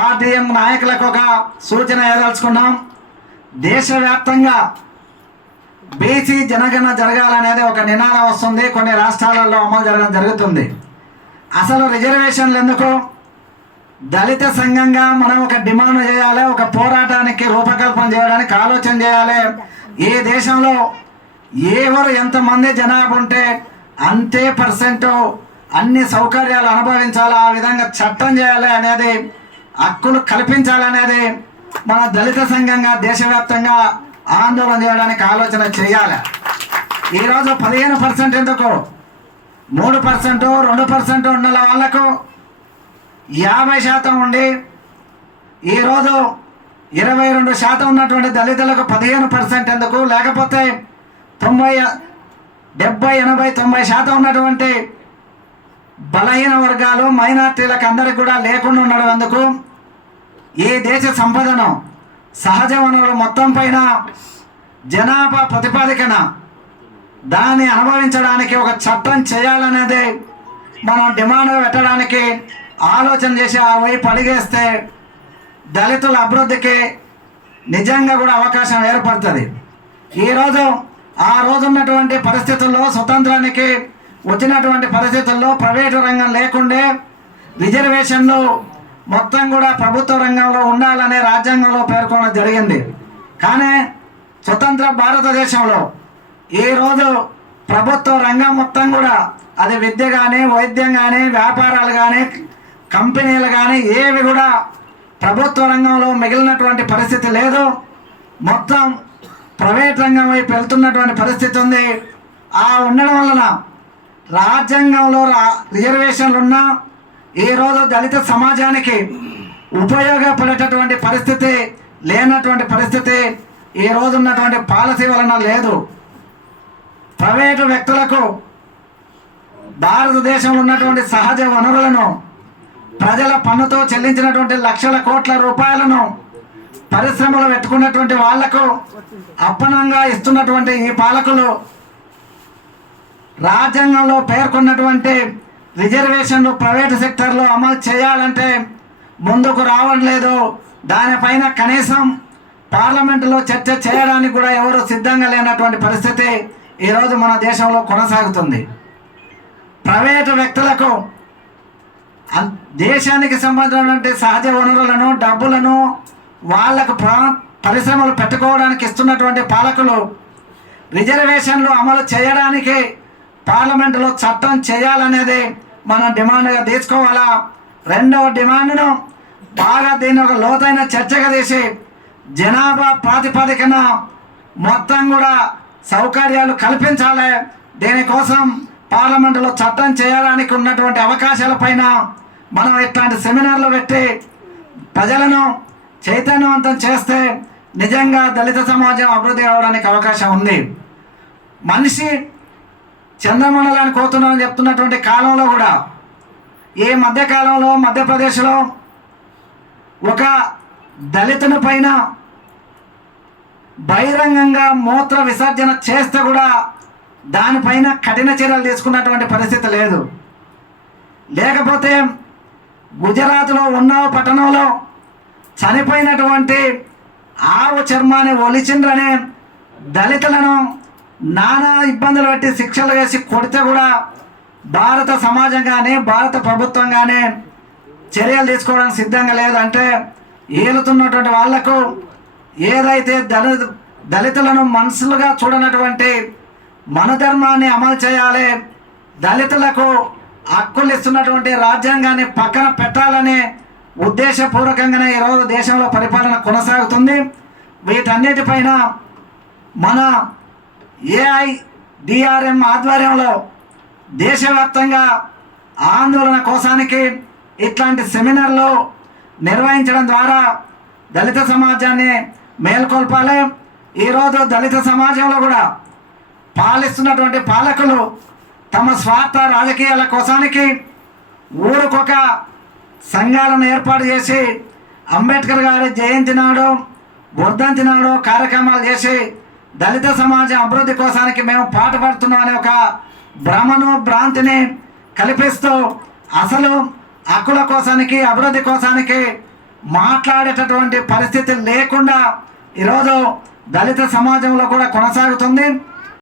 RDM నాయకులకు ఒక సూచన ఏదలుచుకున్నాం దేశవ్యాప్తంగా బీసీ జనగణన జరగాలనేది ఒక నినాదం వస్తుంది. కొన్ని రాష్ట్రాలలో అమలు జరగడం జరుగుతుంది. అసలు రిజర్వేషన్లు ఎందుకు? దళిత సంఘంగా మనం ఒక డిమాండ్ చేయాలి ఒక పోరాటానికి రూపకల్పన చేయడానికి ఆలోచన చేయాలి. ఏ దేశంలో ఎవరు ఎంతమంది జనాభా ఉంటే అంతే పర్సెంట్ అన్ని సౌకర్యాలు అనుభవించాలి. ఆ విధంగా చట్టం చేయాలి అనేది హక్కులు కల్పించాలనేది మన దళిత సంఘంగా దేశవ్యాప్తంగా ఆందోళన చేయడానికి ఆలోచన చేయాలి. ఈరోజు పదిహేను పర్సెంట్ ఎందుకు? మూడు పర్సెంట్ రెండు పర్సెంట్ ఉన్న వాళ్ళకు యాభై శాతం ఉండి ఈరోజు ఇరవై రెండు శాతం ఉన్నటువంటి దళితులకు పదిహేను పర్సెంట్ ఎందుకు? లేకపోతే తొంభై డెబ్బై ఎనభై తొంభై శాతం ఉన్నటువంటి బలహీన వర్గాలు మైనార్టీలకు అందరికి కూడా లేకుండా ఉండడం ఎందుకు ఈ దేశ సంపదను సహజ వనరులు మొత్తం పైన జనాభా ప్రతిపాదికన దాన్ని అనుభవించడానికి ఒక చట్టం చేయాలనేది మనం డిమాండ్ పెట్టడానికి ఆలోచన చేసి ఆ వైపు అడిగేస్తే దళితుల అభివృద్ధికి నిజంగా కూడా అవకాశం ఏర్పడుతుంది. ఈరోజు ఆ రోజు ఉన్నటువంటి పరిస్థితుల్లో స్వతంత్రానికి వచ్చినటువంటి పరిస్థితుల్లో ప్రైవేటు రంగం లేకుండే రిజర్వేషన్లు మొత్తం కూడా ప్రభుత్వ రంగంలో ఉండాలనే రాజ్యాంగంలో పేర్కొనడం జరిగింది. కానీ స్వతంత్ర భారతదేశంలో ఈరోజు ప్రభుత్వ రంగం మొత్తం కూడా అది విద్య కానీ వైద్యం కానీ వ్యాపారాలు కానీ కంపెనీలు కానీ ఏవి కూడా ప్రభుత్వ రంగంలో మిగిలినటువంటి పరిస్థితి లేదు. మొత్తం ప్రైవేట్ రంగం వైపు వెళ్తున్నటువంటి పరిస్థితి ఉంది. ఆ ఉండడం వలన రాజ్యాంగంలో రా- రిజర్వేషన్లు ఉన్నా ఈరోజు దళిత సమాజానికి ఉపయోగపడేటటువంటి పరిస్థితి లేనటువంటి పరిస్థితి ఈ రోజు ఉన్నటువంటి పాలసీ వలన లేదు. ప్రైవేటు వ్యక్తులకు భారతదేశంలో ఉన్నటువంటి సహజ వనరులను ప్రజల పన్నుతో చెల్లించినటువంటి లక్షల కోట్ల రూపాయలను పరిశ్రమలు పెట్టుకున్నటువంటి వాళ్ళకు అప్పనంగా ఇస్తున్నటువంటి ఈ పాలకులు రాజ్యాంగంలో పేర్కొన్నటువంటి రిజర్వేషన్లు ప్రైవేటు సెక్టర్లో అమలు చేయాలంటే ముందుకు రావడం లేదు. దానిపైన కనీసం పార్లమెంటులో చర్చ చేయడానికి కూడా ఎవరు సిద్ధంగా లేనటువంటి పరిస్థితి ఈరోజు మన దేశంలో కొనసాగుతుంది. ప్రైవేటు వ్యక్తులకు దేశానికి సంబంధించినటువంటి సహజ వనరులను డబ్బులను వాళ్ళకు ప్రా- పరిశ్రమలు పెట్టుకోవడానికి ఇస్తున్నటువంటి పాలకులు రిజర్వేషన్లు అమలు చేయడానికి పార్లమెంటులో చట్టం చేయాలనేది మనం డిమాండ్గా తీసుకోవాలా? రెండవ డిమాండ్ను బాగా దీన్ని ఒక లోతైన చర్చగా తీసి జనాభా ప్రాతిపదికన మొత్తం కూడా సౌకర్యాలు కల్పించాలి. దీనికోసం పార్లమెంటులో చట్టం చేయడానికి ఉన్నటువంటి అవకాశాలపైన మనం ఇట్లాంటి సెమినార్లు పెట్టి ప్రజలను చైతన్యవంతం చేస్తే నిజంగా దళిత సమాజం అభివృద్ధి అవడానికి అవకాశం ఉంది. మనిషి చంద్రమండలాన్ని కోతున్నామని చెప్తున్నటువంటి కాలంలో కూడా ఈ మధ్యకాలంలో మధ్యప్రదేశ్లో ఒక దళితుని పైన బహిరంగంగా మూత్ర విసర్జన చేస్తే కూడా దానిపైన కఠిన చర్యలు తీసుకున్నటువంటి పరిస్థితి లేదు. లేకపోతే గుజరాత్లో ఉన్నావు పట్టణంలో చనిపోయినటువంటి ఆవు చర్మాన్ని ఒలిచిండ్రనే దళితులను నానా ఇబ్బందులు పెట్టి శిక్షలు వేసి కొడితే కూడా భారత సమాజం కానీ భారత ప్రభుత్వం కానీ చర్యలు తీసుకోవడానికి సిద్ధంగా లేదంటే ఏలుతున్నటువంటి వాళ్ళకు ఏదైతే దళిత దళితులను మనుషులుగా చూడనటువంటి మనధర్మాన్ని అమలు చేయాలి దళితులకు హక్కులు ఇస్తున్నటువంటి రాజ్యాంగాన్ని పక్కన పెట్టాలనే ఉద్దేశపూర్వకంగానే ఈరోజు దేశంలో పరిపాలన కొనసాగుతుంది. వీటన్నిటిపైన మన ఏఐ డిఆర్ఎం ఆధ్వర్యంలో దేశవ్యాప్తంగా ఆందోళన కోసానికి ఇట్లాంటి సెమినార్లు నిర్వహించడం ద్వారా దళిత సమాజాన్ని మేల్కొల్పాలి. ఈరోజు దళిత సమాజంలో కూడా పాలిస్తున్నటువంటి పాలకులు తమ స్వార్థ రాజకీయాల కోసానికి ఊరికొక సంఘాలను ఏర్పాటు చేసి అంబేద్కర్ గారి జయంతి నాడు వర్ధంతి నాడు కార్యక్రమాలు చేసి దళిత సమాజం అభివృద్ధి కోసానికి మేము పాటుపడుతున్నాం అనే ఒక భ్రమను భ్రాంతిని కల్పిస్తూ అసలు హక్కుల కోసానికి అభివృద్ధి కోసానికి మాట్లాడేటటువంటి పరిస్థితి లేకుండా ఈరోజు దళిత సమాజంలో కూడా కొనసాగుతుంది.